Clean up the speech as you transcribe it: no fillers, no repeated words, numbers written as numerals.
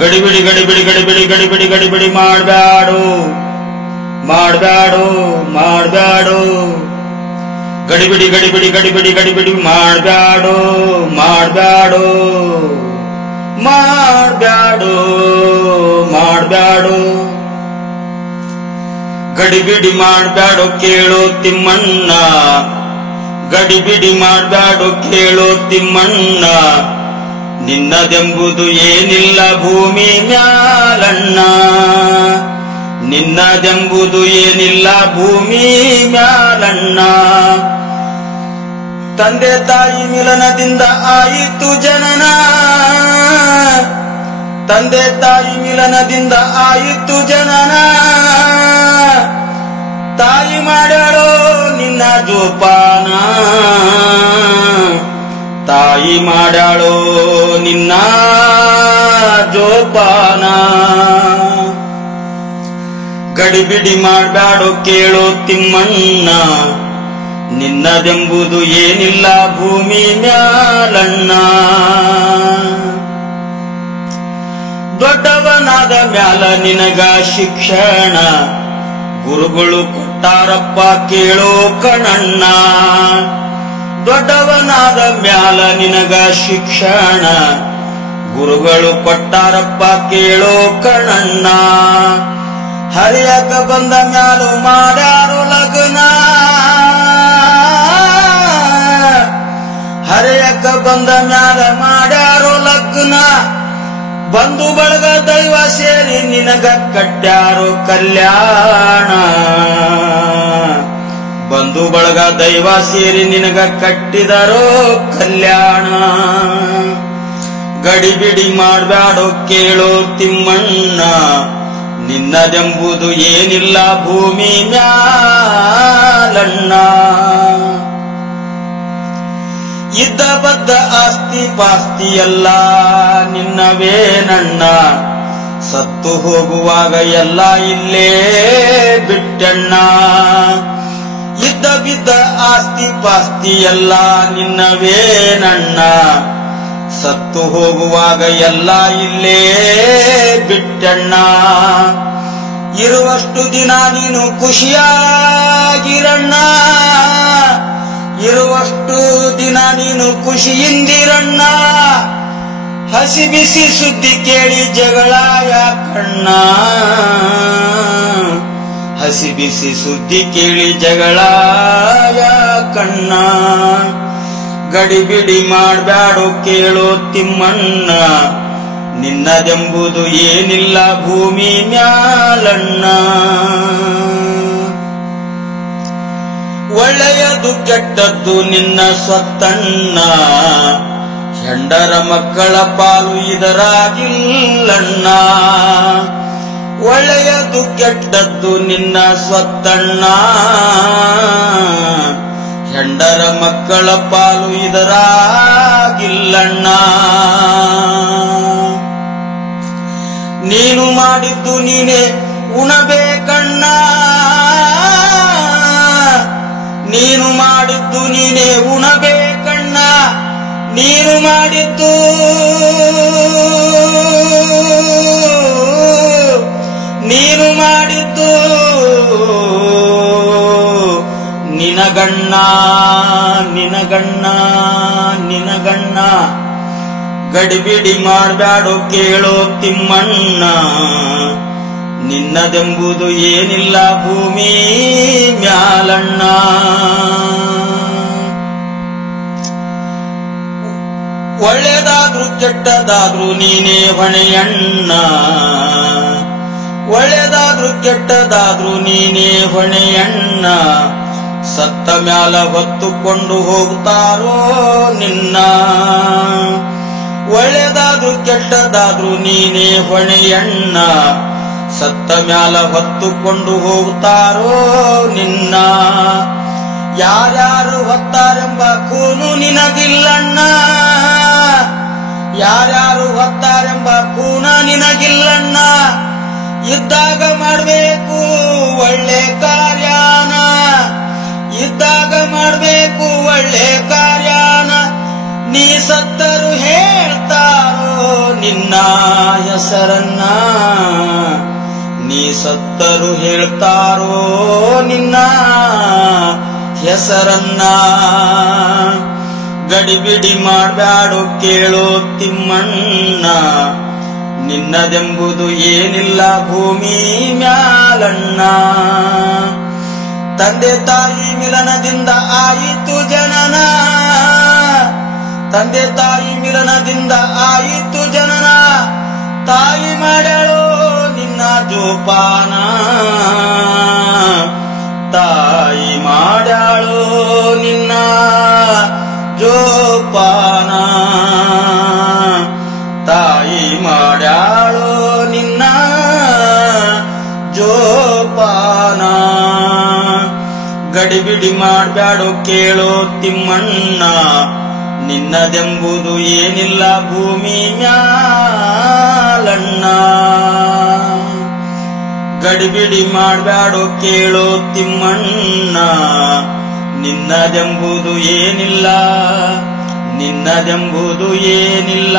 ಗಡಿಬಿಡಿ ಗಡಿಬಿಡಿ ಗಡಿಬಿಡಿ ಗಡಿಬಿಡಿ ಗಡಿಬಿಡಿ ಮಾಡಬೇಡು ಮಾಡಬೇಡು ಮಾಡಬೇಡು ಗಡಿಬಿಡಿ ಗಡಿಬಿಡಿ ಗಡಿಬಿಡಿ ಗಡಿಬಿಡಿ ಮಾಡಬೇಡು ಮಾಡಬೇಡು ಮಾಡಬೇಡು ಮಾಡಬೇಡು ಗಡಿಬಿಡಿ ಮಾಡಬೇಡು ಕೇಳೋ ತಿಮ್ಮಣ್ಣ ಗಡಿಬಿಡಿ ಮಾಡಬೇಡು ಕೇಳೋ ತಿಮ್ಮಣ್ಣ ನಿನ್ನದೆಂಬುದು ಏನಿಲ್ಲ ಭೂಮಿ ಮ್ಯಾಲಣ್ಣ ನಿನ್ನದೆಂಬುದು ಏನಿಲ್ಲ ಭೂಮಿ ಮ್ಯಾಲಣ್ಣ ತಂದೆ ತಾಯಿ ಮಿಲನದಿಂದ ಆಯಿತು ಜನನ ತಂದೆ ತಾಯಿ ಮಿಲನದಿಂದ ಆಯಿತು ಜನನ ತಾಯಿ ಮಾಡ್ಯಾಳೋ ನಿನ್ನ ಜೋಪಾನ ತಾಯಿ ಮಾಡ್ಯಾಳೋ ನಿನ್ನ ಜೋಪಾನ ಗಡಿಬಿಡಿ ಮಾಡಬೇಡು ಕೇಳೋ ತಿಮ್ಮಣ್ಣ ನಿನ್ನದೆಂಬುದು ಏನಿಲ್ಲ ಭೂಮಿ ಮ್ಯಾಲಣ್ಣ ದೊಡ್ಡವನಾದ ಮ್ಯಾಲ ನಿನಗ ಶಿಕ್ಷಣ ಗುರುಗಳು ಕೊಟ್ಟಾರಪ್ಪ ಕೇಳೋ ಕಣಣ್ಣ ದೊಡ್ಡವನಾದ ಮ್ಯಾಲ ನಿನಗ ಶಿಕ್ಷಣ ಗುರುಗಳು ಕೊಟ್ಟಾರಪ್ಪ ಕೇಳೋ ಕಣಣ್ಣ ಹರಿಯಕ ಬಂದ ಮ್ಯಾಲು ಮಾಡ್ಯಾರೋ ಲಗ್ನ ಹರಿಯಕ ಬಂದ ಮ್ಯಾಲ ಮಾಡ್ಯಾರೋ ಲಗ್ನ ಬಂಧು ಬಳಗ ದೈವ ಸೇರಿ ನಿನಗ ಕಟ್ಟ್ಯಾರೋ ಕಲ್ಯಾಣ ಬಂಧು ಬಳಗ ದೈವ ಸೇರಿ ನಿನಗ ಕಟ್ಟಿದರೋ ಕಲ್ಯಾಣ ಗಡಿಬಿಡಿ ಮಾಡಬೇಡೋ ಕೇಳೋ ತಿಮ್ಮಣ್ಣ ನಿನ್ನದೆಂಬುದು ಏನಿಲ್ಲ ಭೂಮಿ ಮ್ಯಾಲಣ್ಣ ಇದ್ದ ಬದ್ದ ಆಸ್ತಿ ಪಾಸ್ತಿ ಎಲ್ಲ ನಿನ್ನವೇನಣ್ಣ ಸತ್ತು ಹೋಗುವಾಗ ಎಲ್ಲ ಇಲ್ಲೇ ಬಿಟ್ಟಣ್ಣ ಇದ್ದ ಬಿದ್ದ ಆಸ್ತಿ ಪಾಸ್ತಿ ಎಲ್ಲ ನಿನ್ನವೇನಣ್ಣ ಸತ್ತು ಹೋಗುವಾಗ ಎಲ್ಲ ಇಲ್ಲೇ ಬಿಟ್ಟಣ್ಣ ಇರುವಷ್ಟು ದಿನ ನೀನು ಖುಷಿಯಾಗಿರಣ್ಣ ಇರುವಷ್ಟು ದಿನ ನೀನು ಖುಷಿಯಿಂದಿರಣ್ಣ ಹಸಿ ಬಿಸಿ ಸುದ್ದಿ ಕೇಳಿ ಜಗಳ ಯಾಕಣ್ಣ ಹಸಿ ಬಿಸಿ ಸುದ್ದಿ ಕೇಳಿ ಜಗಳ ಯಾಕಣ್ಣ ಗಡಿಬಿಡಿ ಮಾಡಬೇಡೋ ಕೇಳೋ ತಿಮ್ಮಣ್ಣ ನಿನ್ನದೆಂಬುದು ಏನಿಲ್ಲ ಭೂಮಿ ಮ್ಯಾಲಣ್ಣ ಒಳ್ಳೆಯದು ಕೆಟ್ಟದ್ದು ನಿನ್ನ ಸ್ವತ್ತಣ್ಣ ಹೆಂಡರ ಮಕ್ಕಳ ಪಾಲು ಇದರಾಗಿಲ್ಲಣ್ಣ ಒಳ್ಳೆಯದು ಕೆಟ್ಟದ್ದು ನಿನ್ನ ಸ್ವತ್ತಣ್ಣ ಹೆಂಡರ ಮಕ್ಕಳ ಪಾಲು ಇದರಾಗಿಲ್ಲಣ್ಣ ನೀನು ಮಾಡಿದ್ದು ನೀನೇ ಉಣಬೇಕಣ್ಣ ನೀನು ಮಾಡಿದ್ದು ನೀನೇ ಉಣಬೇಕಣ್ಣ ನೀನು ಮಾಡಿದ್ದು ನೀನು ಮಾಡಿದ್ದು ನಿನಗಣ್ಣ ನಿನಗಣ್ಣ ನಿನಗಣ್ಣ ಗಡಿಬಿಡಿ ಮಾಡಬೇಡೋ ಕೇಳೋ ತಿಮ್ಮಣ್ಣ ನಿನ್ನದೆಂಬುದು ಏನಿಲ್ಲ ಭೂಮಿ ಮ್ಯಾಲಣ್ಣ ಒಳ್ಳೆದಾದ್ರೂ ಕೆಟ್ಟದಾದ್ರೂ ನೀನೇ ಹೊಣೆಯಣ್ಣ ಒಳ್ಳೆದಾದ್ರೂ ಕೆಟ್ಟದಾದ್ರೂ ನೀನೇ ಹೊಣೆಯಣ್ಣ ಸತ್ತ ಮ್ಯಾಲ ಹೊತ್ತುಕೊಂಡು ಹೋಗ್ತಾರೋ ನಿನ್ನ ಒಳ್ಳೆದಾದ್ರೂ ಕೆಟ್ಟದಾದ್ರೂ ನೀನೇ ಹೊಣೆಯಣ್ಣ ಸತ್ತ ಮ್ಯಾಲ ಹೊತ್ತುಕೊಂಡು ಹೋಗ್ತಾರೋ ನಿನ್ನ ಯಾರ್ಯಾರು ಹೊತ್ತಾರೆಂಬ ಕೂನು ನಿನಗಿಲ್ಲಣ್ಣ, ಯಾರ್ಯಾರು ಹೊತ್ತಾರೆಂಬ ಕೂನ ನಿನಗಿಲ್ಲಣ್ಣ. ಇದ್ದಾಗ ಮಾಡಬೇಕು ಒಳ್ಳೆ ಕಾರ್ಯಾನ, ಇದ್ದಾಗ ಮಾಡಬೇಕು ಒಳ್ಳೆ ಕಾರ್ಯಾನ. ನೀ ಸತ್ತರು ಹೇಳ್ತಾರೋ ನಿನ್ನ ಹೆಸರನ್ನ, ನೀ ಸತ್ತರು ಹೇಳ್ತಾರೋ ನಿನ್ನ ಹೆಸರನ್ನ. ಗಡಿಬಿಡಿ ಮಾಡ್ಬ್ಯಾಡು ಕೇಳೋ ತಿಮ್ಮಣ್ಣ, ನಿನ್ನದೆಂಬುದು ಏನಿಲ್ಲ ಭೂಮಿ ಮ್ಯಾಲಣ್ಣ. ತಂದೆ ತಾಯಿ ಮಿಲನದಿಂದ ಆಯಿತು ಜನನ, ತಂದೆ ತಾಯಿ ಮಿಲನದಿಂದ ಆಯಿತು ಜನನ. ತಾಯಿ ಮಾಡ್ಯಾಳೋ ನಿನ್ನ ಜೋಪಾನ, ತಾಯಿ ಮಾಡ್ಯಾಳೋ ನಿನ್ನ ಜೋಪಾನ, ತಾಯಿ ಮಾಡ್ಯಾಳೋ ನಿನ್ನ ಜೋಪಾನ. ಗಡಿಬಿಡಿ ಮಾಡ್ಬ್ಯಾಡು ಕೇಳೋ ತಿಮ್ಮಣ್ಣ, ನಿನ್ನದೆಂಬುದು ಏನಿಲ್ಲ ಭೂಮಿ ಮ್ಯಾಲಣ್ಣ. ಗಡಿಬಿಡಿ ಮಾಡ್ಬ್ಯಾಡು ಕೇಳೋ ತಿಮ್ಮಣ್ಣ, ನಿನ್ನದೆಂಬುದು ಏನಿಲ್ಲ, ನಿನ್ನದೆಂಬುದು ಏನಿಲ್ಲ.